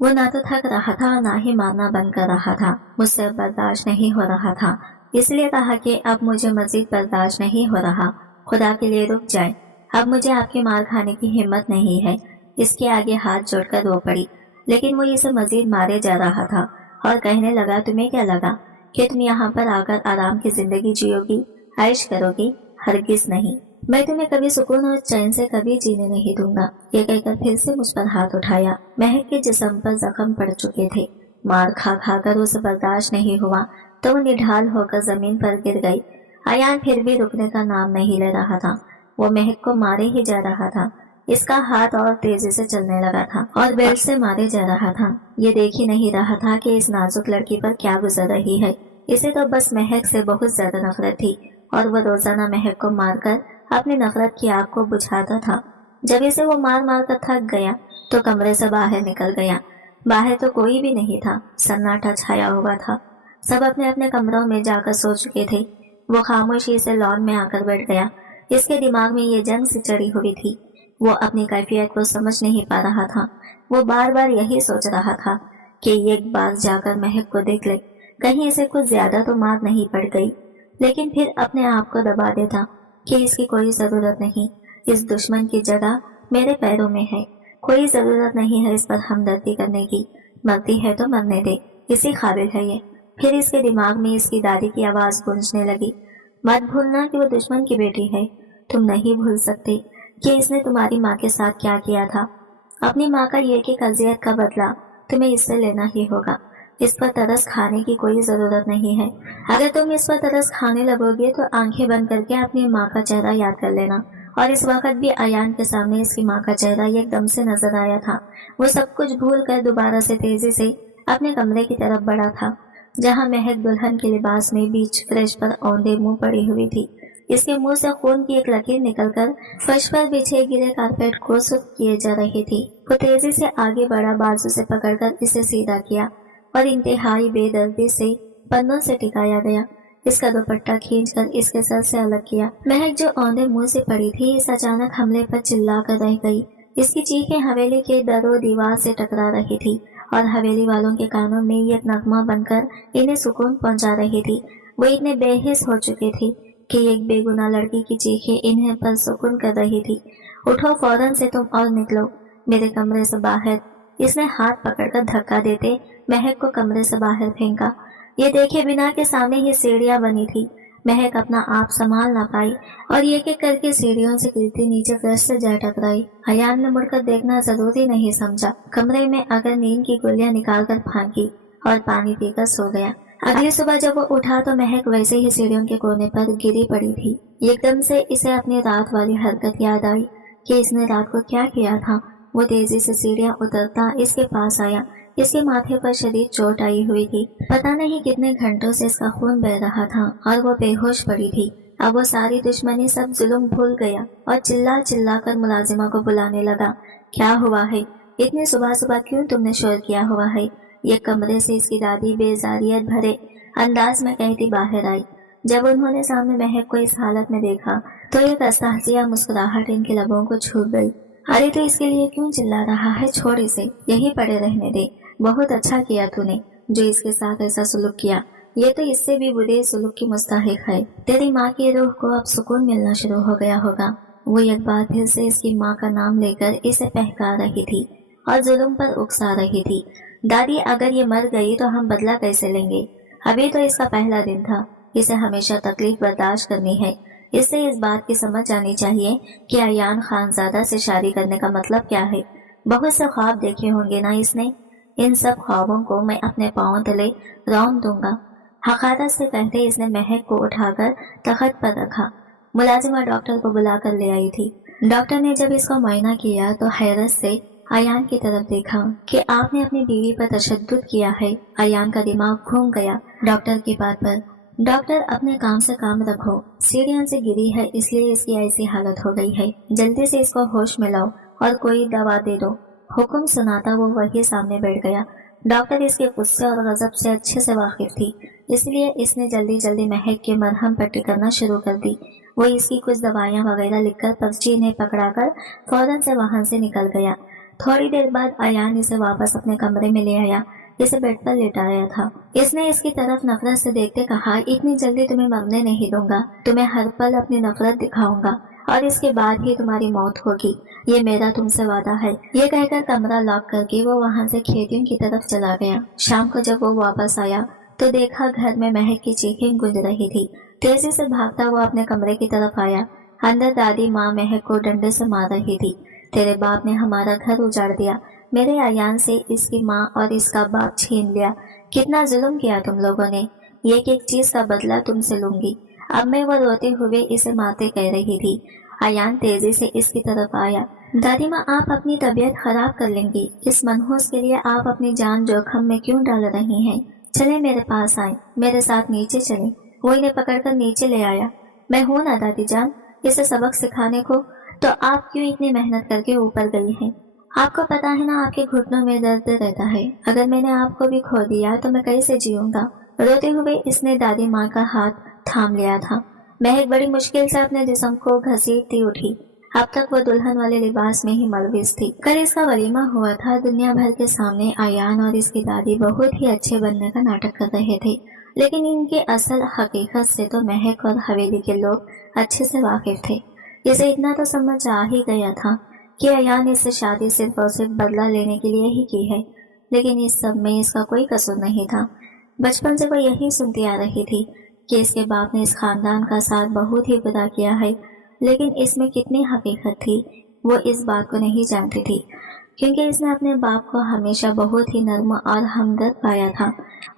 वो ना तो थक रहा था और ना ही मारना बंद कर रहा था। मुझसे अब बर्दाश्त नहीं हो रहा था, इसलिए कहा कि अब मुझे मजीद बर्दाश्त नहीं हो रहा, खुदा के लिए रुक जाए, अब मुझे आपकी मार खाने की हिम्मत नहीं है। इसके आगे हाथ जोड़कर रो पड़ी, लेकिन वो इसे मजीद मारे जा रहा था और कहने लगा, तुम्हें क्या लगा कि तुम यहाँ पर आकर आराम की जिंदगी जियोगी, ऐश करोगी? हरगिज नहीं, मैं तुम्हें कभी सुकून और चैन से कभी जीने नहीं दूंगा। ये कहकर फिर से मुझ पर हाथ उठाया। महक के जिस्म पर जख्म पड़ चुके थे, मार खा खा कर उसे बर्दाश्त नहीं हुआ तो वो निढाल होकर जमीन पर गिर गई। अयान फिर भी रुकने का नाम नहीं ले रहा था, वो महक को मारे ही जा रहा था। इसका हाथ और तेजी से चलने लगा था और बेल्ट से मारे जा रहा था। ये देख ही नहीं रहा था कि इस नाजुक लड़की पर क्या गुजर रही है। इसे तो बस महक से बहुत ज्यादा नफरत थी और वो रोजाना महक को मारकर अपनी नफरत की आग को बुझाता था। जब इसे वो मार मार कर थक गया तो कमरे से बाहर निकल गया। बाहर तो कोई भी नहीं था, सन्नाटा छाया हुआ था। सब अपने अपने कमरों में जाकर सो चुके थे। वो खामोशी से लॉन में आकर बैठ गया। इसके दिमाग में ये जंग सी चढ़ी हुई थी, वो अपनी कैफियत को समझ नहीं पा रहा था। वो बार बार यही सोच रहा था कि एक बार जाकर महक को देख ले, कहीं इसे कुछ ज्यादा तो मार नहीं पड़ गई। लेकिन फिर अपने आप को दबा देता कि इसकी कोई जरूरत नहीं, इस दुश्मन की जगह मेरे पैरों में है, कोई जरूरत नहीं है इस पर हमदर्दी करने की, मरती है तो मरने दे, इसी काबिल है ये। फिर इसके दिमाग में इसकी दादी की आवाज गूंजने लगी, मत भूलना कि वो दुश्मन की बेटी है, तुम नहीं भूल सकते कि इसने तुम्हारी माँ के साथ क्या किया था। अपनी माँ का ये कि अजियत का बदला तुम्हें इससे लेना ही होगा। इस पर तरस खाने की कोई जरूरत नहीं है। अगर तुम इस पर तरस खाने लगोगे तो आंखें बंद करके अपनी माँ का चेहरा याद कर लेना। और इस वक्त भी अयान के सामने इसकी माँ का चेहरा एकदम से नजर आया था। वो सब कुछ भूल कर दोबारा से तेजी से अपने कमरे की तरफ बढ़ा था, जहाँ महक दुल्हन के लिबास में बीच फ्रेश पर औंधे मुंह पड़ी हुई थी। इसके मुंह से खून की एक लकीर निकलकर फर्श पर बिछे गिरे कारपेट को सुख किए जा रही थी। वो तेजी से आगे बढ़ा, बाजू से पकड़कर इसे सीधा किया और इंतहाई बेदर्दी से पन्नों से टिकाया गया। इसका दुपट्टा खींचकर इसके सर से अलग किया। महक जो औंधे मुंह से पड़ी थी, इस अचानक हमले पर चिल्ला कर रह गई। इसकी चीखें हवेली के दरो दीवार से टकरा रही थी और हवेली वालों के कानों में ये नगमा बनकर इन्हें सुकून पहुंचा रही थी। वो इतने बेहिस हो चुके थे कि एक बेगुनाह लड़की की चीखें इन्हें पर सुकून कर रही थी। उठो फौरन से तुम और निकलो मेरे कमरे से बाहर। इसने हाथ पकड़कर धक्का देते महक को कमरे से बाहर फेंका। ये देखे बिना के सामने ही सीढ़ियां बनी थी। महक अपना आप संभाल ना पाई और एक एक करके सीढ़ियों से गिरती नीचे फर्श से जा टकराई। अयान ने मुड़कर देखना जरूरी नहीं समझा। कमरे में अगर नींद की गोलियां निकालकर फांकी और पानी पीकर सो गया। अगली सुबह जब वो उठा तो महक वैसे ही सीढ़ियों के कोने पर गिरी पड़ी थी। एकदम से इसे अपनी रात वाली हरकत याद आई कि इसने रात को क्या किया था। वो तेजी से सीढ़ियां उतरता इसके पास आया। इसके माथे पर शदीद चोट आई हुई थी। पता नहीं कितने घंटों से इसका खून बह रहा था और वो बेहोश पड़ी थी। अब वो सारी दुश्मनी, सब जुल्म भूल गया और चिल्ला चिल्ला कर मुलाजिमा को बुलाने लगा। क्या हुआ है? इतनी सुबह सुबह क्यों तुमने शोर किया हुआ है? ये कमरे से इसकी दादी बेजारियत भरे अंदाज में कहती बाहर आई। जब उन्होंने सामने महक को इस हालत में देखा तो एक अस्ताहसिया मुस्कुराहट इनके लबों को छू गई। अरे तो इसके लिए क्यों चिल्ला रहा है? छोड़ इसे, यही पड़े रहने दे। बहुत अच्छा किया तूने जो इसके साथ ऐसा सुलूक किया। ये तो इससे भी बुरे सुलूक की मुस्तहिक है। तेरी माँ की रूह को अब सुकून मिलना शुरू हो गया होगा। वो एक बार फिर से इसकी माँ का नाम लेकर इसे बहका रही थी और जुल्म पर उकसा रही थी। दादी, अगर ये मर गई तो हम बदला कैसे लेंगे? अभी तो इसका पहला दिन था, इसे हमेशा तकलीफ बर्दाश्त करनी है। इससे इस बात की समझ आनी चाहिए कि अयान खानजादा से शादी करने का मतलब क्या है। बहुत से ख्वाब देखे होंगे ना इसने, इन सब ख्वाबों को मैं अपने पांव तले रौंद दूंगा। हकारत से कहते इसने महक को उठाकर तख्त पर रखा। मुलाजिमा डॉक्टर को बुलाकर ले आई थी। डॉक्टर ने जब इसका मुआयना किया तो हैरत से अयान की तरफ देखा कि आपने अपनी बीवी पर तशद्दुद किया है। अयान का दिमाग घूम गया डॉक्टर की बात पर। डॉक्टर, अपने काम से काम रखो, सीढ़ियों से गिरी है इसलिए इसकी ऐसी हालत हो गई है, जल्दी से इसको होश में लाओ और कोई दवा दे दो। हुक्म सुनाता वो वही सामने बैठ गया। डॉक्टर इसके गुस्से और गजब से अच्छे से वाकिफ थी, इसलिए इसने जल्दी जल्दी महक के मरहम पट्टी करना शुरू कर दी। वो इसकी कुछ दवाइयाँ वगैरह लिखकर पर्ची ने पकड़ाकर फौरन से वहां से निकल गया। थोड़ी देर बाद अयान इसे वापस अपने कमरे में ले आया। इसे बेड पर लेटाया था। इसने इसकी तरफ नफरत से देखते कहा, इतनी जल्दी तुम्हें मरने नहीं दूंगा, तुम्हें हर पल अपनी नफरत दिखाऊंगा और इसके बाद ही तुम्हारी मौत होगी, ये मेरा तुमसे वादा है। ये कहकर कमरा लॉक करके वो वहाँ से खेतियों की तरफ चला गया। शाम को जब वो वापस आया तो देखा घर में महक की चीखें गूंज रही थी। तेजी से भागता वो अपने कमरे की तरफ आया। अंदर दादी माँ महक को डंडे से मार रही थी। तेरे बाप ने हमारा घर उजाड़ दिया, मेरे अयान से इसकी माँ और इसका बाप छीन लिया, कितना जुल्म किया तुम लोगों ने, एक एक चीज का बदला तुमसे लूंगी। अब मैं वो रोते हुए इसे मारते कह रही थी। अयान तेजी से इसकी तरफ आया। दादी माँ, आप अपनी तबीयत खराब कर लेंगी, इस मनहूस के लिए आप अपनी जान जोखम में क्यों डाल रही हैं? चले मेरे पास आए, मेरे साथ नीचे चले। वो इन्हें पकड़कर नीचे ले आया। मैं हूं ना दादी जान, इसे सबक सिखाने को, तो आप क्यों इतनी मेहनत करके ऊपर गई हैं? आपको पता है ना आपके घुटनों में दर्द रहता है, अगर मैंने आपको भी खो दिया तो मैं कैसे जीऊंगा? रोते हुए इसने दादी माँ का हाथ थाम लिया था। महक बड़ी मुश्किल से अपने जिस्म को घसीटती उठी। अब तक वो दुल्हन वाले लिबास में ही मलविस थी। कल इसका वलीमा हुआ था। दुनिया भर के सामने अयान और इसकी दादी बहुत ही अच्छे बनने का नाटक कर रहे थे, लेकिन इनके असल हकीकत से तो महक और हवेली के लोग अच्छे से वाकिफ थे। इसे इतना तो समझ आ ही गया था कि अयान इससे शादी सिर्फ और सिर्फ बदला लेने के लिए ही की है, लेकिन इस सब में इसका कोई कसूर नहीं था। बचपन से वो यही सुनती आ रही थी कि इसके बाप ने इस खानदान का साथ बहुत ही बुरा किया है, लेकिन इसमें कितनी हकीकत थी वो इस बात को नहीं जानती थी, क्योंकि इसने अपने बाप को हमेशा बहुत ही नर्म और हमदर्द पाया था।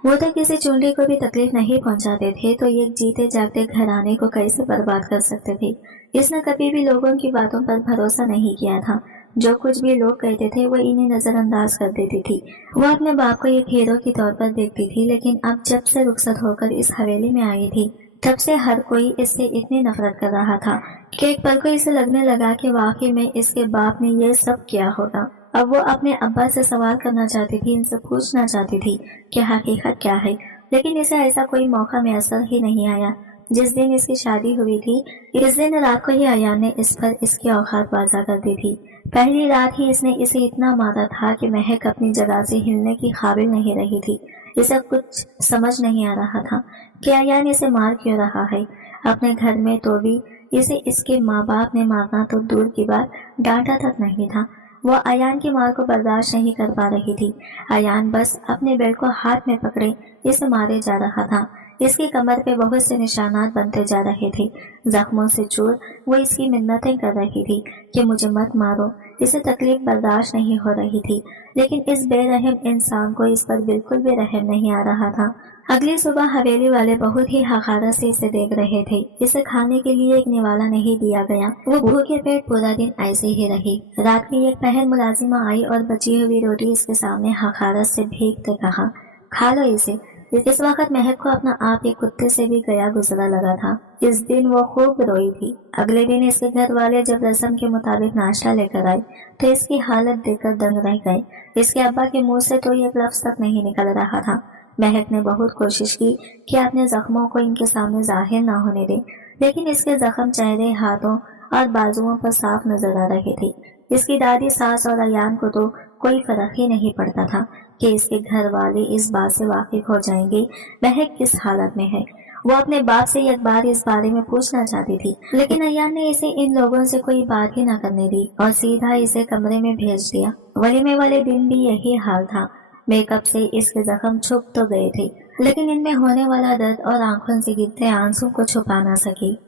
वो तो किसी चूंडी को भी तकलीफ नहीं पहुंचाते थे, तो एक जीते जागते घराने को कैसे बर्बाद कर सकते थे। इसने कभी भी लोगों की बातों पर भरोसा नहीं किया था। जो कुछ भी लोग कहते थे वो इन्हें नजरअंदाज कर देती थी। वो अपने बाप को एक हीरो के तौर पर देखती थी, लेकिन अब जब से रुखसत होकर इस हवेली में आई थी तब से हर कोई इससे इतनी नफरत कर रहा था कि एक पल को इसे लगने लगा कि वाकई में इसके बाप ने ये सब किया होगा। अब वो अपने अब्बा से सवाल करना चाहती थी, इनसे पूछना चाहती थी कि हकीकत क्या है, लेकिन इसे ऐसा कोई मौका मैसर ही नहीं आया। जिस दिन इसकी शादी हुई थी इस दिन रात को ही अयान ने इस पर इसकी औकात वाजा कर दी थी। पहली रात ही इसने इसे इतना मारा था कि महक अपनी जगह से हिलने की काबिल नहीं रही थी। इसे कुछ समझ नहीं आ रहा था कि अयान इसे मार क्यों रहा है। अपने घर में तो भी इसे इसके माँ बाप ने मारना तो दूर की बात, डांटा तक नहीं था। वो अयान की मार को बर्दाश्त नहीं कर पा रही थी। अयान बस अपने बेड को हाथ में पकड़े इसे मारे जा रहा था। इसकी कमर पे बहुत से निशानात बनते जा रहे थे, जख्मों से चूर। वो इसकी मिन्नतें कर रही थी कि मुझे मत मारो। इसे तकलीफ बर्दाश्त नहीं हो रही थी, लेकिन इस बेरहम इंसान को इस पर बिल्कुल भी रहम नहीं आ रहा था। अगली सुबह हवेली वाले बहुत ही हकारत से इसे देख रहे थे। इसे खाने के लिए एक निवाला नहीं दिया गया। वो भूखे पेट पूरा दिन ऐसे ही रही। रात में एक पहर मुलाजिमा आई और बची हुई रोटी इसके सामने हकारत से भीगते कहा, खा लो इसे। इस वक्त महक को अपना आप एक कुत्ते से भी गया गुजरा लगा था। इस दिन वो खूब रोई थी। अगले दिन इसके घर वाले जब रस्म के मुताबिक नाश्ता लेकर आए तो इसकी हालत देखकर दंग रह गए। इसके अब्बा के मुंह से तो एक लफ्ज तक नहीं निकल रहा था। महक ने बहुत कोशिश की कि अपने जख्मों को इनके सामने जाहिर न होने दे, लेकिन इसके जख्म चेहरे, हाथों और बाजुओं पर साफ नजर आ रहे थे। इसकी दादी, सास और अयान को तो कोई फर्क ही नहीं पड़ता था कि इसके घर वाले इस बात से वाकिफ हो जाएंगे महक किस हालत में है। वो अपने बाप से एक बार इस बारे में पूछना चाहती थी, लेकिन अयान ने इसे इन लोगों से कोई बात ही न करने दी और सीधा इसे कमरे में भेज दिया। वलीमे वाले दिन भी यही हाल था। मेकअप से इसके जख्म छुप तो गए थे, लेकिन इनमें होने वाला दर्द और आंखों से गिरते आंसू को छुपा ना सकी।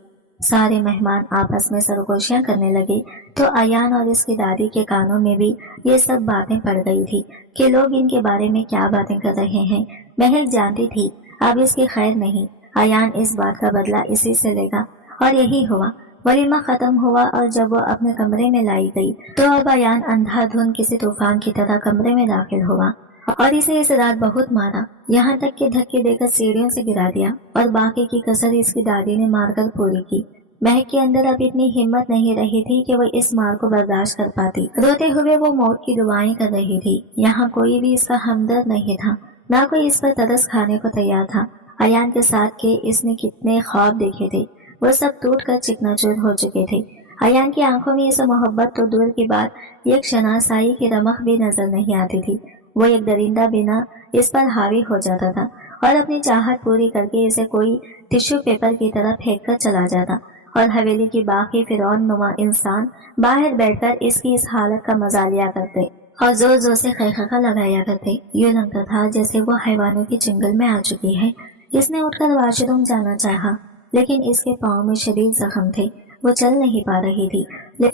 सारे मेहमान आपस में सरगोशियां करने लगे तो अयान और इसकी दादी के कानों में भी ये सब बातें पड़ गई थी कि लोग इनके बारे में क्या बातें कर रहे हैं। महक जानती थी अब इसकी खैर नहीं। अयान इस बात का बदला इसी से लेगा और यही हुआ। वलीमा खत्म हुआ और जब वो अपने कमरे में लाई गई तो अब अयान अंधाधुंध किसी तूफान की तरह कमरे में दाखिल हुआ और इसे इस रात बहुत मारा, यहाँ तक कि धक्के देकर सीढ़ियों से गिरा दिया और बाकी की कसर इसकी दादी ने मारकर पूरी की। महक के अंदर अब इतनी हिम्मत नहीं रही थी कि वो इस मार को बर्दाश्त कर पाती। रोते हुए वो मौत की दुआएं कर रही थी। यहाँ कोई भी इसका हमदर्द नहीं था, ना कोई इस पर तरस खाने को तैयार था। अयान के साथ के इसने कितने ख्वाब देखे थे, वो सब टूट कर चिकनाचूर हो चुके थे। अयान की आंखों में इसे मोहब्बत तो दूर की बात, एक शनासाई की रमक भी नजर नहीं आती थी। वो एक दरिंदा बिना इस पर हावी हो जाता था और अपनी चाहत पूरी करके इसे कोई टिश्यू पेपर की तरह फेंक कर चला जाता, और हवेली की बाकी फिरौन नुमा इंसान बाहर बैठकर इसकी इस हालत का मजा लिया करते और जोर जोर से खैखा लगाया करते। यूं लगता था जैसे वो हैवानों की जंगल में आ चुकी है। इसने उठकर वॉशरूम जाना चाहा, लेकिन इसके पाँव में शदीद जख्म थे। वो चल नहीं पा रही थी,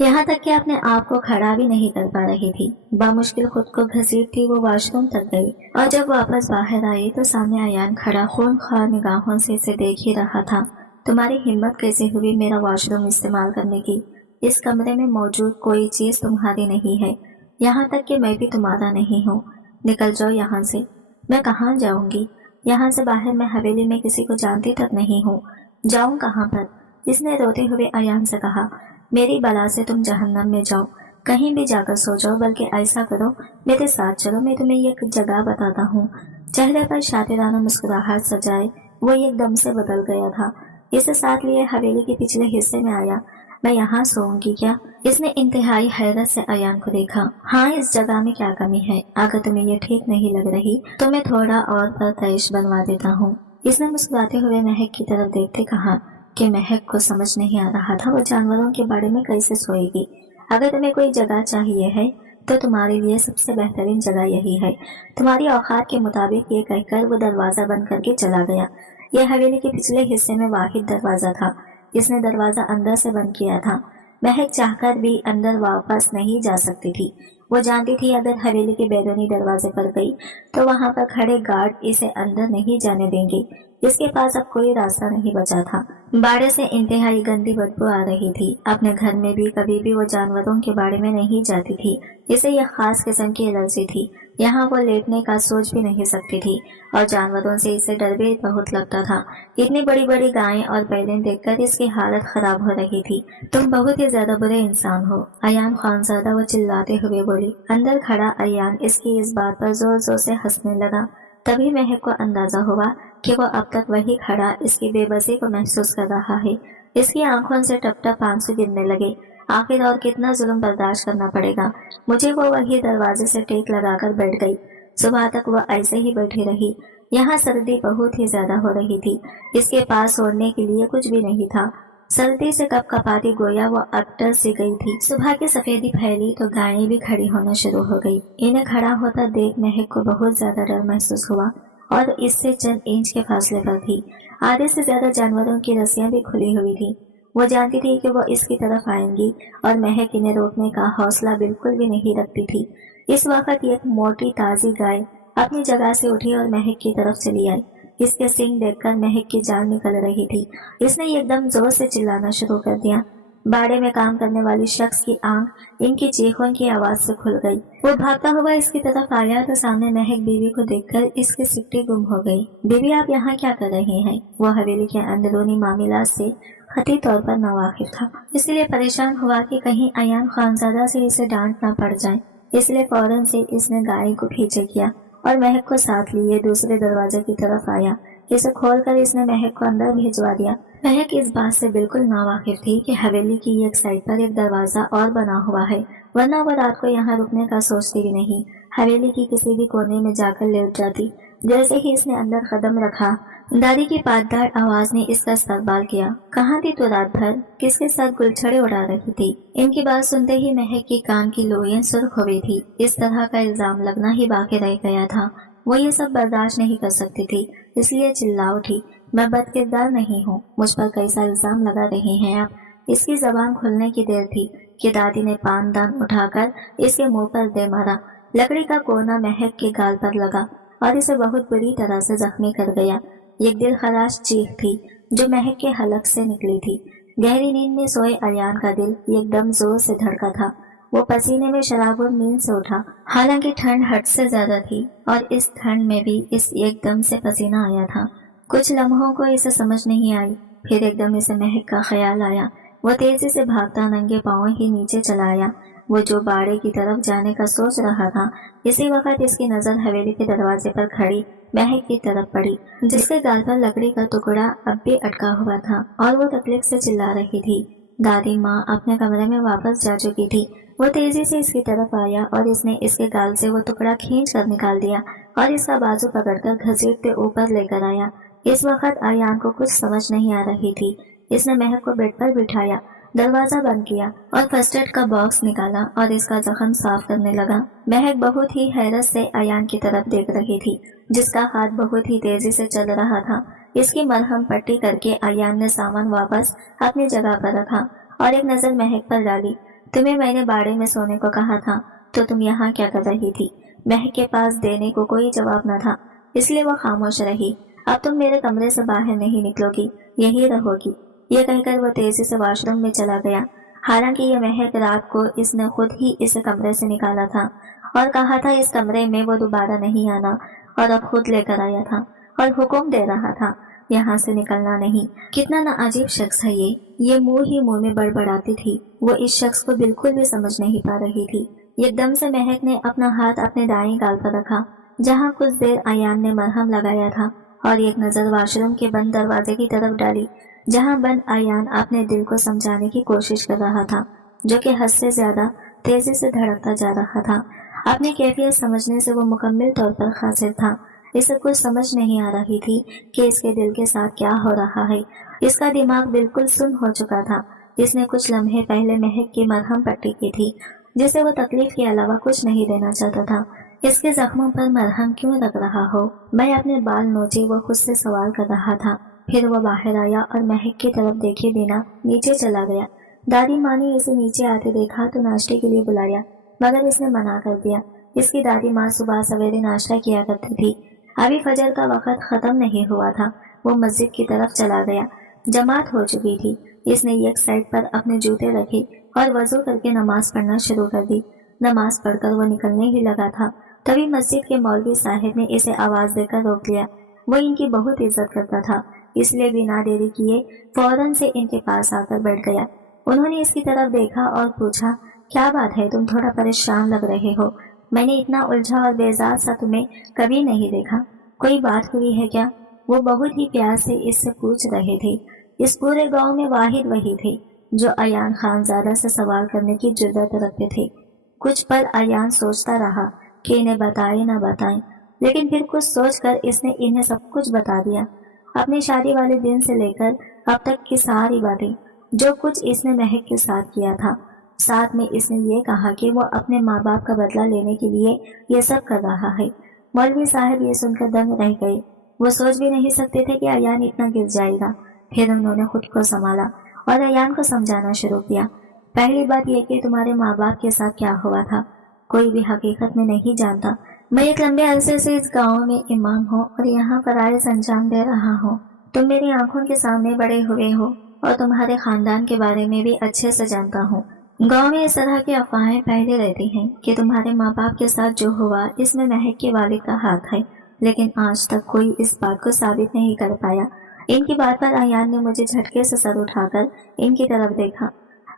यहाँ तक कि अपने आप को खड़ा भी नहीं कर पा रही थी। बामुश्किल खुद को घसीटती वो वॉशरूम तक गई, और जब वापस बाहर आई तो सामने अयान खड़ा खूनख्वार निगाहों से इसे देख ही रहा था। तुम्हारी हिम्मत कैसे हुई मेरा वॉशरूम इस्तेमाल करने की? इस कमरे में मौजूद कोई चीज तुम्हारी नहीं है, यहाँ तक कि मैं भी तुम्हारा नहीं हूँ। निकल जाओ यहाँ से। मैं कहाँ जाऊंगी? यहाँ से बाहर मैं हवेली में किसी को जानती तक नहीं हूँ। जाऊँ कहाँ पर? इसने रोते हुए अयान से कहा, मेरी बला से तुम जहन्नम में जाओ, कहीं भी जाकर सो जाओ। बल्कि ऐसा करो, मेरे साथ चलो, मैं तुम्हें एक जगह बताता हूँ। चेहरे पर शातिराना मुस्कुराहट सजाए वो एकदम से बदल गया था। इसे साथ लिए हवेली के पिछले हिस्से में आया। मैं यहाँ सोऊंगी क्या? इसने इंतहाई हैरत से अयान को देखा। हाँ, इस जगह में क्या कमी है? अगर तुम्हें ये ठीक नहीं लग रही तो मैं थोड़ा और परतैश बनवा देता हूँ। इसने मुस्कुराते हुए महक की तरफ देखते कहा कि महक को समझ नहीं आ रहा था वो जानवरों के बारे में कैसे सोएगी। अगर तुम्हें कोई जगह चाहिए है तो तुम्हारे लिए सबसे बेहतरीन जगह यही है। तुम्हारी औकात के मुताबिक ये कहकर वो दरवाजा बंद करके चला गया। यह हवेली के पिछले हिस्से में वाहिद दरवाजा था। इसने दरवाजा अंदर से बंद किया था। महक चाहकर भी अंदर वापस नहीं जा सकती थी। वो जानती थी अगर हवेली के बैरूनी दरवाजे पर गई तो वहां पर खड़े गार्ड इसे अंदर नहीं जाने देंगे। इसके पास अब कोई रास्ता नहीं बचा था। बाड़े से इंतहाई गंदी बदबू आ रही थी। अपने घर में भी कभी भी वो जानवरों के बाड़े में नहीं जाती थी। इसे यह खास किस्म की एलर्जी थी। यहाँ वो लेटने का सोच भी नहीं सकती थी, और जानवरों से इसे डर भी बहुत लगता था। इतनी बड़ी बड़ी गायें और बैलें देखकर इसकी हालत खराब हो रही थी। तुम बहुत ही ज्यादा बुरे इंसान हो, अयान खानजादा वो चिल्लाते हुए बोली। अंदर खड़ा अयान इसकी इस बात पर जोर जोर से हंसने लगा। तभी महक को अंदाजा हुआ कि वो अब तक वही खड़ा इसकी बेबसी को महसूस कर रहा है। इसकी आंखों से टप टप आंसू गिरने लगे। आखिर और कितना जुल्म बर्दाश्त करना पड़ेगा मुझे? वो वही दरवाजे से टेक लगाकर बैठ गई। सुबह तक वह ऐसे ही बैठी रही। यहाँ सर्दी बहुत ही ज्यादा हो रही थी। इसके पास ओढ़ने के लिए कुछ भी नहीं था। सर्दी से कपकपाती गोया वो अकटर सी गई थी। सुबह की सफेदी फैली तो गायें भी खड़ी होना शुरू हो गई। इन्हें खड़ा होता देख महक को बहुत ज्यादा डर महसूस हुआ, और इससे चंद इंच के फासले पर थी। आधे से ज्यादा जानवरों की रस्सियां भी खुली हुई थी। वो जानती थी कि वो इसकी तरफ आएंगी, और महक इन्हें रोकने का हौसला बिल्कुल भी नहीं रखती थी। इस वक्त एक मोटी ताजी गाय अपनी जगह से उठी और महक की तरफ चली आई। इसके सींग देखकर महक की जान निकल रही थी। इसने एकदम जोर से चिल्लाना शुरू कर दिया। बाड़े में काम करने वाली शख्स की आंख इनकी चीखों की आवाज से खुल गई। वो भागता हुआ इसकी तरफ आया तो सामने महक बीवी को देखकर इसकी सिट्टी गुम हो गई। बीवी, आप यहाँ क्या कर रही हैं? वो हवेली के अंदरूनी मामलात से खती तौर पर नावाकिफ था, इसलिए परेशान हुआ कि कहीं अयान खानजादा से इसे डांट न पड़ जाए। इसलिए फौरन से इसने गाय को पीछे किया और महक को साथ लिए दूसरे दरवाजे की तरफ आया। इसे खोलकर इसने महक को अंदर भिजवा दिया। महक इस बात से बिल्कुल नावाकिफ थी कि हवेली की एक साइड पर एक दरवाजा और बना हुआ है, वरना वो रात को यहाँ रुकने का सोचती भी नहीं। हवेली की किसी भी कोने में जाकर लेट जाती। जैसे ही इसने अंदर कदम रखा, दादी की पाटदार आवाज ने इसका इस्तकबाल किया। कहाँ थी तो रात भर? किसके साथ गुलछड़े उड़ा रही थी? इनकी बात सुनते ही महक की कान की लोइयां सुर्ख हो गई थी। इस तरह का इल्जाम लगना ही बाकी रह गया था। वो ये सब बर्दाश्त नहीं कर सकती थी, इसलिए चिल्ला उठी। मैं बदकिरदार नहीं हूँ, मुझ पर कैसा इल्जाम लगा रही हैं आप? इसकी जबान खुलने की देर थी कि दादी ने पानदान उठाकर इसके मुंह पर दे मारा। लकड़ी का कोना महक के गाल पर लगा और इसे बहुत बुरी तरह से जख्मी कर गया। एक दिल खराश चीख थी जो महक के हलक से निकली थी। गहरी नींद में सोए अयान का दिल एकदम जोर से धड़का था। वो पसीने में शराबुर नींद से उठा। हालांकि ठंड हद से ज्यादा थी और इस ठंड में भी इस एकदम से पसीना आया था। कुछ लम्हों को इसे समझ नहीं आई, फिर एकदम इसे महक का ख्याल आया। वो तेजी से भागता नंगे पांव ही नीचे चला आया। वो जो बाड़े की तरफ जाने का सोच रहा था, इसी वक्त इसकी नजर हवेली के दरवाजे पर खड़ी महक की तरफ पड़ी, जिसके गाल पर लकड़ी का टुकड़ा अब भी अटका हुआ था और वो तकलीफ से चिल्ला रही थी। दादी माँ अपने कमरे में वापस जा चुकी थी। वो तेजी से इसकी तरफ आया और इसने इसके गाल से वो टुकड़ा खींच कर निकाल दिया और इसका बाजू पकड़कर घसीटते ऊपर लेकर आया। इस वक्त आयान को कुछ समझ नहीं आ रही थी। इसने महक को बेड पर बिठाया, दरवाजा बंद किया और फर्स्ट एड का बॉक्स निकाला और इसका जख्म साफ करने लगा। महक बहुत ही हैरत से आयान की तरफ देख रही थी, जिसका हाथ बहुत ही तेजी से चल रहा था। इसकी मरहम पट्टी करके आयान ने सामान वापस अपनी जगह पर रखा और एक नजर महक पर डाली। तुम्हें मैंने बाड़े में सोने को कहा था, तो तुम यहाँ क्या कर रही थी? महक के पास देने को कोई जवाब न था, इसलिए वो खामोश रही। अब तुम मेरे कमरे से बाहर नहीं निकलोगी, यही रहोगी। ये कहकर वो तेजी से वॉशरूम में चला गया। हालांकि ये महक रात को इसने खुद ही इस कमरे से निकाला था और कहा था इस कमरे में वो दोबारा नहीं आना, और अब खुद लेकर आया था और हुक्म दे रहा था यहाँ से निकलना नहीं। कितना ना अजीब शख्स है ये मुंह ही मुंह में बड़बड़ाती थी। वो इस शख्स को बिल्कुल भी समझ नहीं पा रही थी। एकदम से महक ने अपना हाथ अपने दाएं गाल पर रखा, जहाँ कुछ देर आयान ने मरहम लगाया था, और एक नजर वॉशरूम के बंद दरवाजे की तरफ डाली, जहाँ बंद आयान अपने दिल को समझाने की कोशिश कर रहा था, जो कि हद से ज्यादा तेजी से धड़कता जा रहा था। अपनी कैफियत समझने से वो मुकम्मल तौर पर खासिर था। इसे कुछ समझ नहीं आ रही थी कि इसके दिल के साथ क्या हो रहा है। इसका दिमाग बिल्कुल सुन्न हो चुका था। इसने कुछ लम्हे पहले महक की मरहम पट्टी की थी, जिसे वो तकलीफ के अलावा कुछ नहीं देना चाहता था। इसके जख्मों पर मरहम क्यों लग रहा हो? मैं अपने बाल नोचे वो खुद से सवाल कर रहा था। फिर वो बाहर आया और महक की तरफ देखे बिना नीचे चला गया। दादी माँ ने इसे नीचे आते देखा तो नाश्ते के लिए बुलाया, मगर इसने मना कर दिया। इसकी दादी माँ सुबह सवेरे नाश्ता किया करती थी। अभी फजर का वक्त खत्म नहीं हुआ था। वो मस्जिद की तरफ चला गया। जमात हो चुकी थी। इसने एक साइड पर अपने जूते रखे और वजू करके नमाज पढ़ना शुरू कर दी। नमाज पढ़कर वो निकलने ही लगा था, तभी मस्जिद के मौलवी साहिब ने इसे आवाज देकर रोक लिया। वो इनकी बहुत इज्जत करता था, इसलिए बिना देरी किए फौरन से इनके पास आकर बैठ गया। उन्होंने इसकी तरफ देखा और पूछा, क्या बात है, तुम थोड़ा परेशान लग रहे हो। मैंने इतना उलझा और बेजार सा तुम्हें कभी नहीं देखा। कोई बात हुई है क्या? वो बहुत ही प्यार से इससे पूछ रहे थे। इस पूरे गांव में वाहिद वही थे जो अयान खानजादा से सवाल करने की जुर्रत रखते थे। कुछ पल अयान सोचता रहा कि इन्हें बताए ना बताएं, लेकिन फिर कुछ सोचकर इसने इन्हें सब कुछ बता दिया। अपनी शादी वाले दिन से लेकर अब तक की सारी बातें, जो कुछ इसने महक के साथ किया था। साथ में इसने ये कहा कि वो अपने माँ बाप का बदला लेने के लिए ये सब कर रहा है। मौलवी साहब ये सुनकर दंग रह गए। वो सोच भी नहीं सकते थे कि अयान इतना गिर जाएगा। फिर उन्होंने खुद को संभाला और अयान को समझाना शुरू किया। पहली बात यह कि तुम्हारे माँ बाप के साथ क्या हुआ था, कोई भी हकीकत में नहीं जानता। मैं एक लंबे अरसे से इस गाँव में इमाम हूँ और यहाँ फराइज़ अंजाम दे रहा हूँ। तुम मेरी आंखों के सामने बड़े हुए हो और तुम्हारे खानदान के बारे में भी अच्छे से जानता हूँ। गांव में इस तरह की अफवाहें फैली रहती हैं कि तुम्हारे माँ बाप के साथ जो हुआ इसमें महक के वालिद का हाथ है, लेकिन आज तक कोई इस बात को साबित नहीं कर पाया। इनकी बात पर अयान ने मुझे झटके से सर उठाकर इनकी तरफ देखा।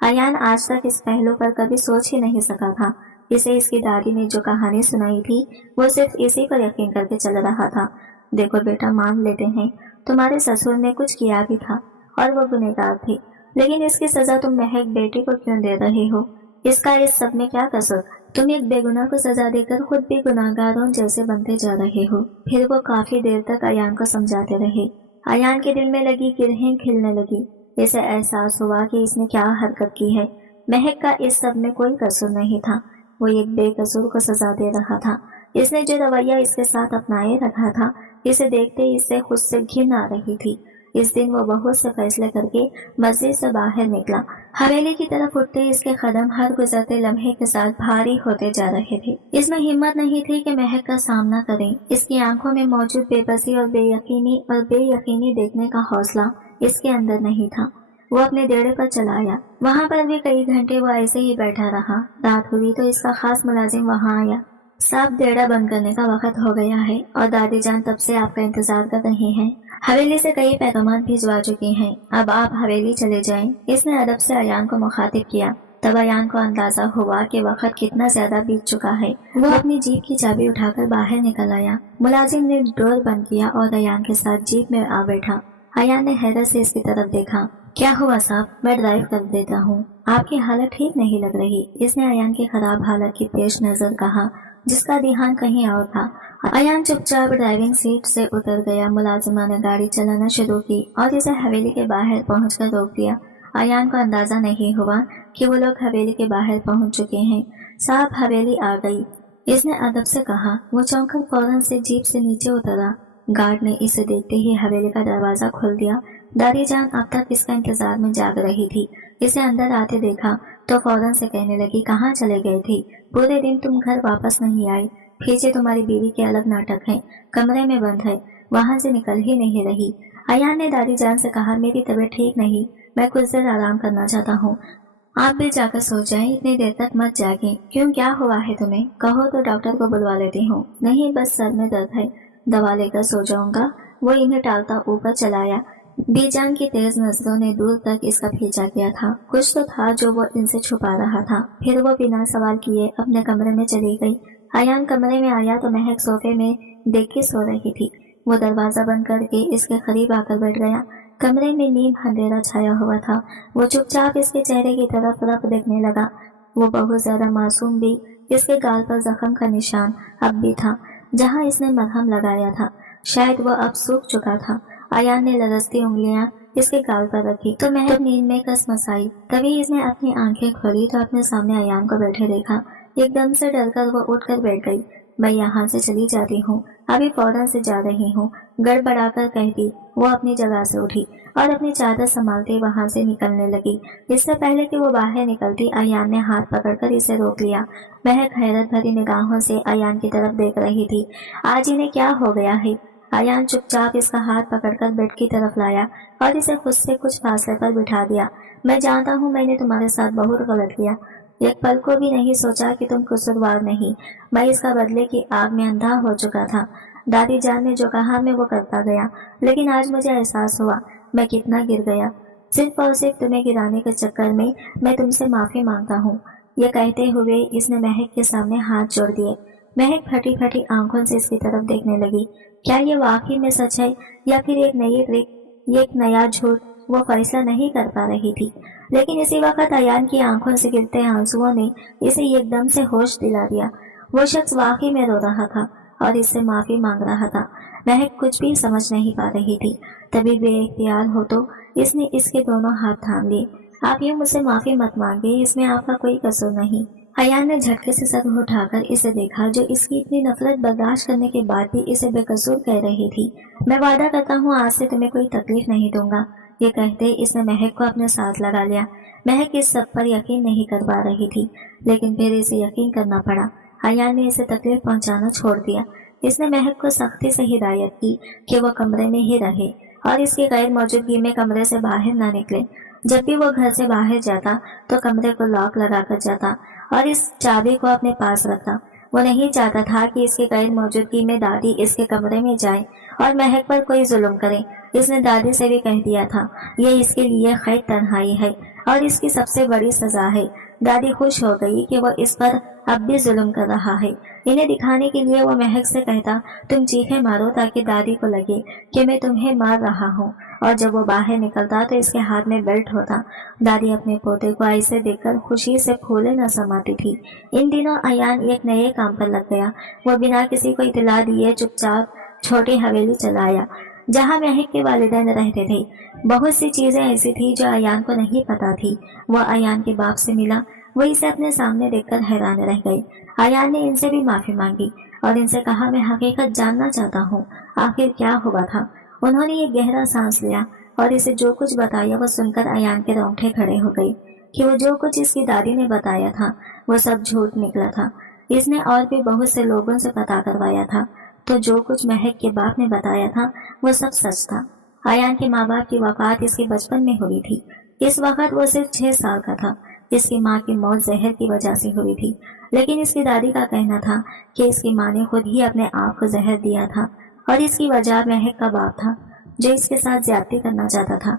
अयान आज तक इस पहलू पर कभी सोच ही नहीं सका था। इसे इसकी दादी ने जो कहानी सुनाई थी वो सिर्फ इसी पर यकीन करके चल रहा था। देखो बेटा, मान लेते हैं तुम्हारे ससुर ने कुछ किया भी था और वो गुनहगार थे, लेकिन इसकी सजा तुम महक बेटी को क्यों दे रहे हो? इसका इस सब में क्या कसूर? तुम एक बेगुनाह को सजा देकर खुद भी गुनाहगारों जैसे बनते जा रहे हो। फिर वो काफी देर तक अयान को समझाते रहे। अयान के दिल में लगी किरहें खिलने लगी। इसे एहसास हुआ कि इसने क्या हरकत की है। महक का इस सब में कोई कसूर नहीं था। वो एक बेकसूर को सजा दे रहा था। इसने जो रवैया इसके साथ अपनाए रखा था, इसे देखते इससे खुद से घिन आ रही थी। इस दिन वो बहुत से फैसले करके मस्जिद से बाहर निकला। हवेली की तरफ उठते इसके कदम हर गुजरते लम्हे के साथ भारी होते जा रहे थे। इसमें हिम्मत नहीं थी कि महक का सामना करें। इसकी आंखों में मौजूद बेबसी और बेयकीनी देखने का हौसला इसके अंदर नहीं था। वो अपने डेरे पर चला आया। वहाँ पर भी कई घंटे वो ऐसे ही बैठा रहा। रात हुई तो इसका खास मुलाजिम वहाँ आया। साहब, डेरा बंद करने का वक्त हो गया है और दादी जान तब से आपका इंतजार कर रही हैं। हवेली से कई पैगाम भिजवा चुकी हैं। अब आप हवेली चले जाएं। इसने अदब से अयान को मुखातिब किया। तब अयान को अंदाजा हुआ कि वक्त कितना ज्यादा बीत चुका है। वो अपनी जीप की चाबी उठाकर बाहर निकल आया। मुलाजिम ने डोर बंद किया और अयान के साथ जीप में आ बैठा। अयान ने हैरत से इसकी तरफ देखा। क्या हुआ साहब, मैं ड्राइव कर देता हूँ, आपकी हालत ठीक नहीं लग रही। इसने अयान की खराब हालत की पेश नजर कहा, जिसका ध्यान कहीं और था। अयान चुपचाप ड्राइविंग सीट से उतर गया। मुलाजिमा ने गाड़ी चलाना शुरू की और इसे हवेली के बाहर पहुंचकर रोक दिया। अयान को अंदाजा नहीं हुआ कि वो लोग हवेली के बाहर पहुंच चुके हैं। साहब, हवेली आ गई, इसने अदब से कहा। वो चौंककर फौरन से जीप से नीचे उतरा। गार्ड ने इसे देखते ही हवेली का दरवाजा खोल दिया। दादी जान अब तक इसका इंतजार में जाग रही थी। इसे अंदर आते देखा तो फौरन से कहने लगी, कहाँ चले गए थे? पूरे दिन तुम घर वापस नहीं आई। पीछे तुम्हारी बीवी के अलग नाटक है, कमरे में बंद है, वहां से निकल ही नहीं रही। अयान ने दादी जान से कहा, मेरी तबीयत ठीक नहीं, मैं कुछ देर आराम करना चाहता हूँ, आप भी जाकर सो जाएं, इतनी देर तक मत जागें। क्यों, क्या हुआ है तुम्हें? कहो तो डॉक्टर को बुलवा लेती हूँ। नहीं, बस सर में दर्द है, दवा लेकर सो जाऊंगा। वो इन्हें टालता ऊपर चलाया। बीजान की तेज नजरों ने दूर तक इसका पीछा किया था। कुछ तो था जो वो इनसे छुपा रहा था। फिर वो बिना सवाल किए अपने कमरे में चली गई। अयान कमरे में आया तो महक सोफे में देख के सो रही थी। वो दरवाजा बंद करके इसके करीब आकर बैठ गया। कमरे में नीम अंधेरा छाया हुआ था। वो चुपचाप इसके चेहरे की तरफ देखने लगा। वो बहुत ज्यादा मासूम भी। इसके गाल पर जख्म का निशान अब भी था, जहाँ इसने मरहम लगाया था। शायद वो अब सूख चुका था। अयान ने लरसती उंगलियां इसके गाल पर रखी तो महक नींद में कसमस आई। तभी इसने अपनी आंखें खोली तो अपने सामने अयान को बैठे देखा। एकदम से डरकर वो उठकर बैठ गई। मैं यहाँ से चली जाती हूँ, अभी फौरन से जा रही हूँ, गड़बड़ाकर कहती वो अपनी जगह से उठी और अपनी चादर संभालते वहां से निकलने लगी। इससे पहले कि वो बाहर निकलती, अयान ने हाथ पकड़कर इसे रोक लिया। महक हैरत भरी निगाहों से अयान की तरफ देख रही थी। आज इन्हें क्या हो गया है? अयान चुपचाप इसका हाथ पकड़कर बेड की तरफ लाया और इसे खुद से कुछ फासले पर बिठा दिया। मैं जानता हूँ मैंने तुम्हारे साथ बहुत गलत किया, एक पल को भी नहीं सोचा कि तुम कसूरवार नहीं। मैं इसका बदले की आग में अंधा हो चुका था। दादी जान ने जो कहा मैं वो करता गया, लेकिन आज मुझे एहसास हुआ मैं कितना गिर गया। सिर्फ और सिर्फ तुम्हें गिराने के चक्कर में मैं तुमसे माफी मांगता हूँ। ये कहते हुए इसने महक के सामने हाथ जोड़ दिए। महक फटी फटी आंखों से इसकी तरफ देखने लगी। क्या ये वाकई में सच है या फिर एक नई ट्रिक, एक नया झूठ? वो फैसला नहीं कर पा रही थी। लेकिन इसी वक्त अयान की आंखों से गिरते आंसुओं ने इसे एकदम से होश दिला दिया। वो शख्स वाकई में रो रहा था और इससे माफी मांग रहा था। महक कुछ भी समझ नहीं पा रही थी। तभी बेइख्तियार हो तो इसने इसके दोनों हाथ थाम लिए। आप यूँ मुझसे माफी मत मांगे, इसमें आपका कोई कसूर नहीं। अयान ने झटके से सर उठाकर इसे देखा, जो इसकी इतनी नफरत बर्दाश्त करने के बाद भी इसे बेकसूर कह रही थी। मैं वादा करता हूँ आज से तुम्हें कोई तकलीफ नहीं दूंगा। ये कहते इसने महक को अपने साथ लगा लिया। महक इस सब पर यकीन नहीं कर पा रही थी, लेकिन फिर इसे यकीन करना पड़ा। अयान ने इसे तकलीफ पहुंचाना छोड़ दिया। इसने महक को सख्ती से हिदायत की कि वो कमरे में ही रहे और इसकी गैर मौजूदगी में कमरे से बाहर ना निकले। जब भी वो घर से बाहर जाता तो कमरे को लॉक लगाकर जाता और इस चाबी को अपने पास रखता। वो नहीं चाहता था कि इसकी गैर मौजूदगी में दादी इसके कमरे में जाए और महक पर कोई जुल्म करे। इसने दादी से भी कह दिया था ये इसके लिए खैर तन्हाई है और इसकी सबसे बड़ी सजा है। दादी खुश हो गई कि वो इस पर अब भी जुल्म कर रहा है। इन्हें दिखाने के लिए वो महक से कहता तुम चीखे मारो ताकि दादी को लगे कि मैं तुम्हें मार रहा हूँ, और जब वो बाहर निकलता तो इसके हाथ में बेल्ट होता। दादी अपने पोते को ऐसे देखकर खुशी से फूले न समाती थी। इन दिनों अयान एक नए काम पर लग गया। वो बिना किसी को इतला दिए चुपचाप छोटी हवेली चलाया जहाँ महक के वालिदैन रहते थे। बहुत सी चीजें ऐसी थी जो अयान को नहीं पता थी। वह अयान के बाप से मिला, वो इसे अपने सामने देखकर हैरान रह गई। अयान ने इनसे भी माफी मांगी और इनसे कहा मैं हकीकत जानना चाहता हूँ, आखिर क्या हुआ था। उन्होंने एक गहरा सांस लिया और इसे जो कुछ बताया वो सुनकर अयान के रोंगटे खड़े हो गए कि वो जो कुछ इसकी दादी ने बताया था वो सब झूठ निकला था। इसने और भी बहुत से लोगों से पता करवाया था, तो जो कुछ महक के बाप ने बताया था वो सब सच था। अयान के माँ बाप की वफात इसके बचपन में हुई थी। इस वक्त वो सिर्फ 6 साल का था। इसकी माँ की मौत जहर की वजह से हुई थी, लेकिन इसकी दादी का कहना था कि इसकी माँ ने खुद ही अपने आप को जहर दिया था और इसकी वजह महक का बाप था जो इसके साथ ज्यादती करना चाहता था।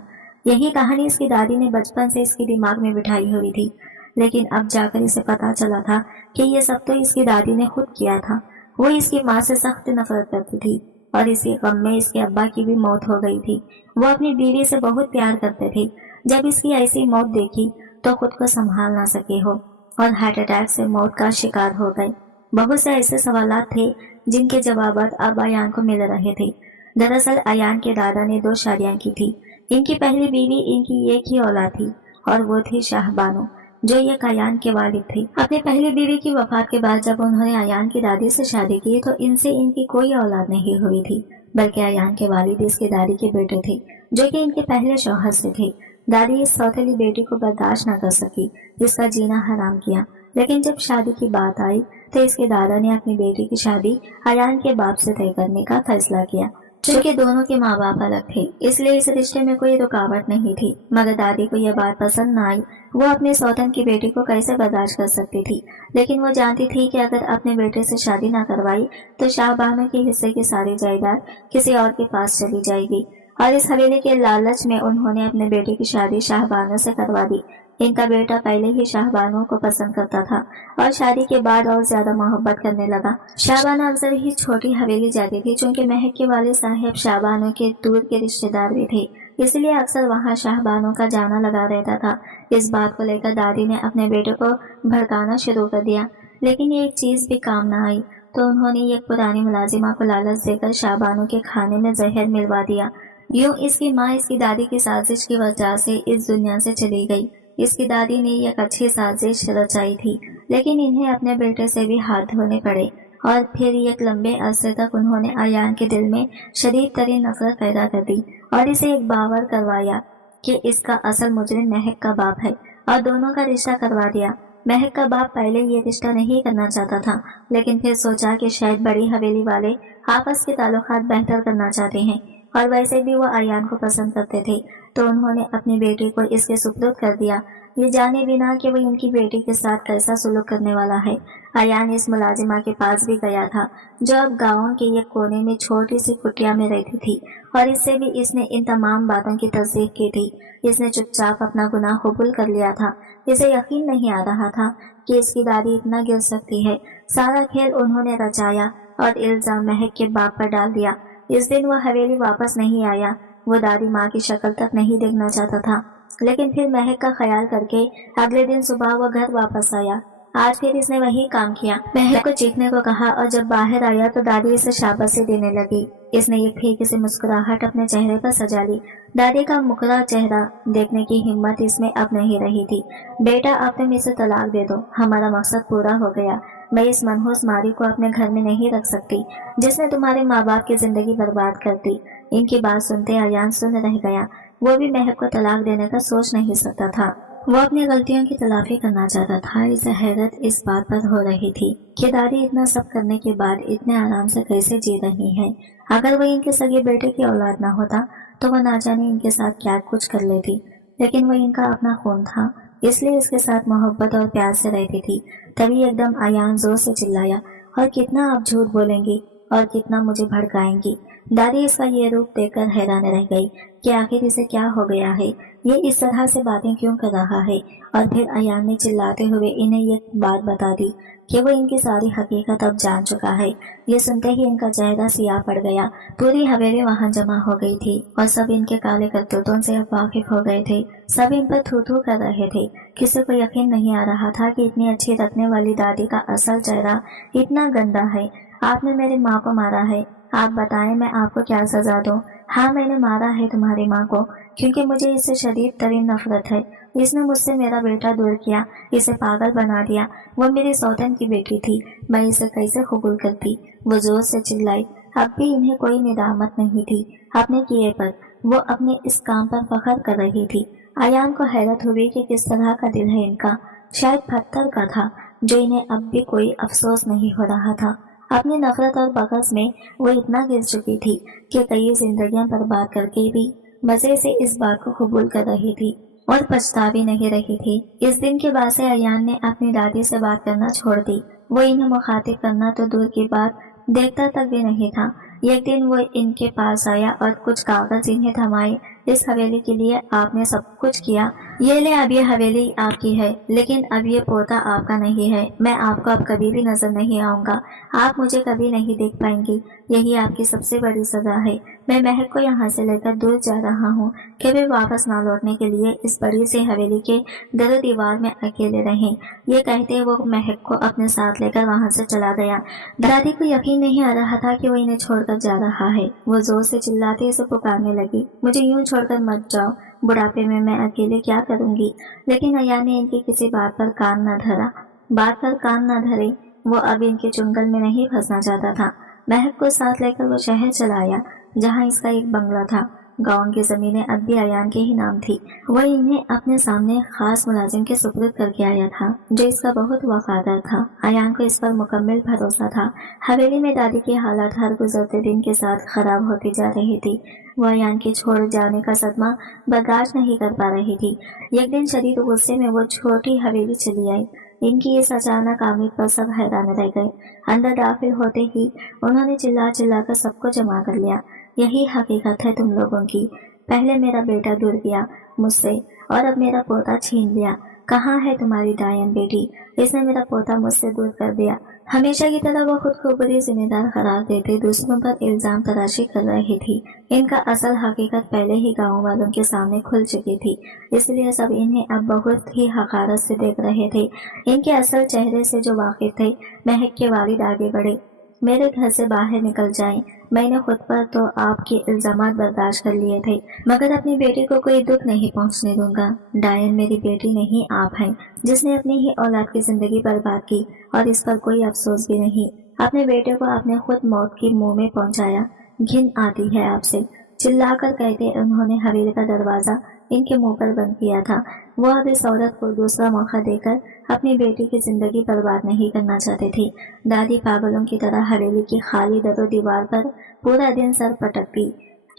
यही कहानी इसकी दादी ने बचपन से इसके दिमाग में बिठाई हुई थी, लेकिन अब जाकर इसे पता चला था कि ये सब तो इसकी दादी ने खुद किया था। वो इसकी माँ से सख्त नफरत करती थी और इसी गम में इसके अब्बा की भी मौत हो गई थी। वो अपनी बीवी से बहुत प्यार करते थे, जब इसकी ऐसी मौत देखी तो खुद को संभाल ना सके हो और हार्ट अटैक से मौत का शिकार हो गए। बहुत से ऐसे सवालात थे जिनके जवाबात अब अयान को मिल रहे थे। दरअसल अयान के दादा ने 2 शादियां की थी। इनकी पहली बीवी इनकी एक ही औलाद थी और वो थी शाहबानो, जो एक अयान के वालिद थे। अपनी पहली बीवी की वफात के बाद जब उन्होंने अयान की दादी से शादी की तो इनसे इनकी कोई औलाद नहीं हुई थी, बल्कि अयान के वालिद इसकी दादी के बेटे थे, जो कि इनके पहले शौहर से थे। दादी इस सौतेली बेटी को बर्दाश्त न कर सकी, इसका जीना हराम किया। लेकिन जब शादी की बात आई तो इसके दादा ने अपनी बेटी की शादी अयान के बाप से तय करने का फैसला किया। चूंकि दोनों के माँ बाप अलग थे, इसलिए इस रिश्ते में कोई रुकावट नहीं थी। मगर दादी को यह बात पसंद न आई। वो अपने सौतन की बेटी को कैसे बर्दाश्त कर सकती थी, लेकिन वो जानती थी कि अगर अपने बेटे से शादी न करवाई तो शाहबानो के हिस्से की सारी जायदाद किसी और के पास चली जाएगी। और इस हवेली के लालच में उन्होंने अपने बेटे की शादी शाहबानो से करवा दी। इनका बेटा पहले ही शाहबानो को पसंद करता था और शादी के बाद और ज्यादा मोहब्बत करने लगा। शाहबानो अक्सर ही छोटी हवेली जाती थी, चूंकि महक के वाले साहब शाहबानो के दूर के रिश्तेदार भी थे, इसलिए अक्सर वहाँ शाहबानो का जाना लगा रहता था। इस बात को लेकर दादी ने अपने बेटे को भड़काना शुरू कर दिया, लेकिन एक चीज भी काम न आई तो उन्होंने एक पुरानी मुलाजिमा को लालच देकर शाहबानो के खाने में जहर मिलवा दिया। यूं इसकी माँ इसकी दादी की साजिश की वजह से इस दुनिया से चली गई। इसकी दादी ने एक अच्छी साजिश रचाई थी, लेकिन इन्हें अपने बेटे से भी हाथ धोने पड़े और फिर एक लंबे अरसे तक उन्होंने अयान के दिल में शदीद तरीन नफरत पैदा कर दी और इसे एक बावर करवाया कि इसका असल मुजरिम महक का बाप है और दोनों का रिश्ता करवा दिया। महक का बाप पहले ये रिश्ता नहीं करना चाहता था, लेकिन फिर सोचा कि शायद बड़ी हवेली वाले आपस के ताल्लुकात बेहतर करना चाहते हैं और वैसे भी वो अयान को पसंद करते थे, तो उन्होंने अपनी बेटी को इसके सुपुर्द कर दिया, ये जाने बिना कि वो इनकी बेटी के साथ कैसा सुलूक करने वाला है। अयान इस मुलाजिमा के पास भी गया था, जो अब गाँव के एक कोने में छोटी सी कुटिया में रहती थी, और इससे भी इसने इन तमाम बातों की तस्दीक की थी। इसने चुपचाप अपना गुनाह कबूल कर लिया था। इसे यकीन नहीं आ रहा था कि इसकी दादी इतना गिर सकती है। सारा खेल उन्होंने रचाया और इल्जाम महक के बाप पर डाल दिया। इस दिन वो हवेली वापस नहीं आया। वो दादी माँ की शक्ल तक नहीं देखना चाहता था, लेकिन फिर महक का ख्याल करके अगले दिन सुबह वो घर वापस आया। आज फिर इसने वही काम किया। महक को चीखने को कहा और जब बाहर आया तो दादी इसे शाबाशी देने लगी। इसने एक फीकी सी मुस्कुराहट अपने चेहरे पर सजा ली। दादी का मुकरा चेहरा देखने की हिम्मत इसमें अब नहीं रही थी। बेटा, अब तुम इसे तलाक दे दो, हमारा मकसद पूरा हो गया। मैं इस मनहूस मारी को अपने घर में नहीं रख सकती, जिसने तुम्हारे माँ बाप की जिंदगी बर्बाद कर दी। इनकी बात सुनते अयान सुन रह गया। वो भी महक को तलाक देने का सोच नहीं सकता था। वो अपनी गलतियों की तलाफी करना चाहता था। इसे हैरत इस बात पर हो रही थी कि दादी इतना सब करने के बाद इतने आराम से कैसे जी रही है। अगर वो इनके सगे बेटे की औलाद ना होता तो वो ना जाने इनके साथ क्या कुछ कर लेती, लेकिन वो इनका अपना खून था, इसलिए इसके साथ मोहब्बत और प्यार से रहती थी। तभी एकदम अयान जोर से चिल्लाया, और कितना आप झूठ बोलेंगी और कितना मुझे भड़काएंगी। दादी इसका ये रूप देखकर हैरान रह गई कि आखिर इसे क्या हो गया है, ये इस तरह से बातें क्यों कर रहा है। और फिर अयान ने चिल्लाते हुए इन्हें ये बात बता दी कि वो इनकी सारी हकीकत अब जान चुका है। ये सुनते ही इनका चेहरा सियाह पड़ गया। पूरी हवेली वहाँ जमा हो गई थी और सब इनके काले करतूतों से अब वाकिफ हो गए थे। सब इन पर थू थू कर रहे थे। किसी को यकीन नहीं आ रहा था कि इतनी अच्छी रखने वाली दादी का असल चेहरा इतना गंदा है। आपने मेरी माँ को मारा है, आप बताएं मैं आपको क्या सजा दूं? हाँ, मैंने मारा है तुम्हारी माँ को, क्योंकि मुझे इससे शदीद तरीन नफरत है। इसने मुझसे मेरा बेटा दूर किया, इसे पागल बना दिया। वो मेरी सौतन की बेटी थी, मैं इसे कैसे कबूल करती? वो जोर से चिल्लाई। अब भी इन्हें कोई निदामत नहीं थी अपने किए पर। वो अपने इस काम पर फख्र कर रही थी। अयान को हैरत हुई कि किस तरह का दिल है इनका। शायद पत्थर का था, जो इन्हें अब भी कोई अफसोस नहीं हो रहा था। अपनी नफरत और बगस में वो इतना गिर चुकी थी कि कई जिंदगियां बर्बाद करके भी मजे से इस बात को कबूल कर रही थी और पछता भी नहीं रही थी। इस दिन के बाद से अयान ने अपनी दादी से बात करना छोड़ दी। वो इन्हें मुखातिब करना तो दूर की बात, देखता तक भी नहीं था। एक दिन वो इनके पास आया और कुछ कागज इन्हें थमाए। इस हवेली के लिए आपने सब कुछ किया, ये ले, अब ये हवेली आपकी है, लेकिन अब ये पोता आपका नहीं है। मैं आपको अब कभी भी नजर नहीं आऊंगा, आप मुझे कभी नहीं देख पाएंगी। यही आपकी सबसे बड़ी सजा है। मैं महक को यहाँ से लेकर दूर जा रहा हूँ, कभी वापस ना लौटने के लिए इस बड़ी सी हवेली के दरो दीवार में अकेले रहें। ये कहते वो महक को अपने साथ लेकर वहाँ से चला गया। दादी को यकीन नहीं आ रहा था कि वो इन्हें छोड़कर जा रहा है। वो जोर से चिल्लाते से पुकारने लगी, मुझे यूं छोड़कर मत जाओ, बुढ़ापे में मैं अकेले क्या करूंगी। लेकिन अय्या ने इनकी किसी बात पर कान न धरा। बात पर कान न धरे, वो अब इनके चुंगल में नहीं फंसना चाहता था। महक को साथ लेकर वो शहर चला आया, जहाँ इसका एक बंगला था। गांव की जमीनें अब भी अयान के ही नाम थी। वो इन्हें अपने सामने खास मुलाजिम के सुपुर्द करके आया था, जो इसका बहुत वफादार था। अयान को इस पर मुकम्मल भरोसा था। हवेली में दादी की हालत हर गुजरते दिन के साथ खराब होती जा रही थी। वो अयान के छोड़ जाने का सदमा बर्दाश्त नहीं कर पा रही थी। एक दिन शदीद गुस्से में वो छोटी हवेली चली आई। इनकी इस अचानक आमद पर सब हैरान रह गए। अंदर दाखिल होते ही उन्होंने चिल्ला चिल्ला कर सबको जमा कर लिया। यही हकीकत है तुम लोगों की। पहले मेरा बेटा दूर गया मुझसे, और अब मेरा पोता छीन लिया। कहाँ है तुम्हारी डायन बेटी? इसने मेरा पोता मुझसे दूर कर दिया। हमेशा की तरह वो खुद को बड़ी जिम्मेदार करार देते दूसरों पर इल्जाम तराशी कर रही थी। इनका असल हकीकत पहले ही गाँव वालों के सामने खुल चुकी थी, इसलिए सब इन्हें अब बहुत ही हकारत से देख रहे थे। इनके असल चेहरे से जो वाकिफ थे, महक के वालिद आगे बढ़े, मेरे घर से बाहर निकल जाएं। मैंने खुद पर तो आपके इल्जामात बर्दाश्त कर लिए थे, मगर अपनी बेटी को कोई दुख नहीं पहुंचने दूंगा। डायन मेरी बेटी नहीं, आप हैं, जिसने अपनी ही औलाद की जिंदगी बर्बाद की, और इस पर कोई अफसोस भी नहीं। अपने बेटे को आपने खुद मौत की मुंह में पहुंचाया। घिन आती है आपसे, चिल्लाकर कहते उन्होंने हवेली का दरवाजा इनके मुंह पर बंद किया था। वो अब इस औरत को दूसरा मौका देकर अपनी बेटी की जिंदगी बर्बाद नहीं करना चाहते थे। दादी पागलों की तरह हवेली की खाली दरो दीवार पर पूरा दिन सर पटकती,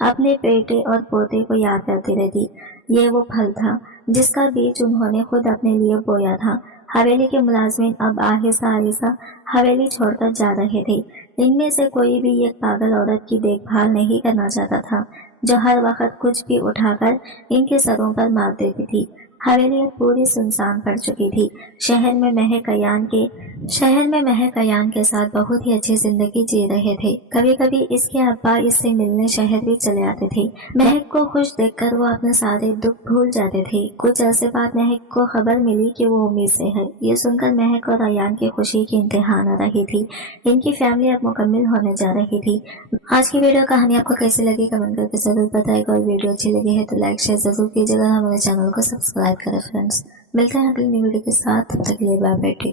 अपने बेटे और पोते को याद करती रहती। ये वो फल था जिसका बीज उन्होंने खुद अपने लिए बोया था। हवेली के मुलाजमीन अब आहिस्ता आहिस्ता हवेली छोड़कर जा रहे थे। इनमें से कोई भी एक पागल औरत की देखभाल नहीं करना चाहता था, जो हर वक्त कुछ भी उठाकर इनके सरों पर मार देती थी। हवेली अब पूरी सुनसान पड़ चुकी थी। शहर में महक अयान के साथ बहुत ही अच्छी जिंदगी जी रहे थे। कभी कभी इसके अब्बा इससे मिलने शहर भी चले आते थे। महक को खुश देखकर वो अपने सारे दुख भूल जाते थे। कुछ अरसे बाद महक को खबर मिली कि वो उम्मीद से है। ये सुनकर महक और अयान की खुशी की इंतहा न रही थी। इनकी फैमिली अब मुकम्मल होने जा रही थी। आज की वीडियो कहानी आपको कैसी लगी कमेंट करके जरूर बताएगा, और वीडियो अच्छी लगी है तो लाइक शेयर जरूर कीजिएगा, हमारे चैनल को सब्सक्राइब करें फ्रेंड्स। मिलते हैं अगली वीडियो के साथ, तब तक के लिए बाय बाय।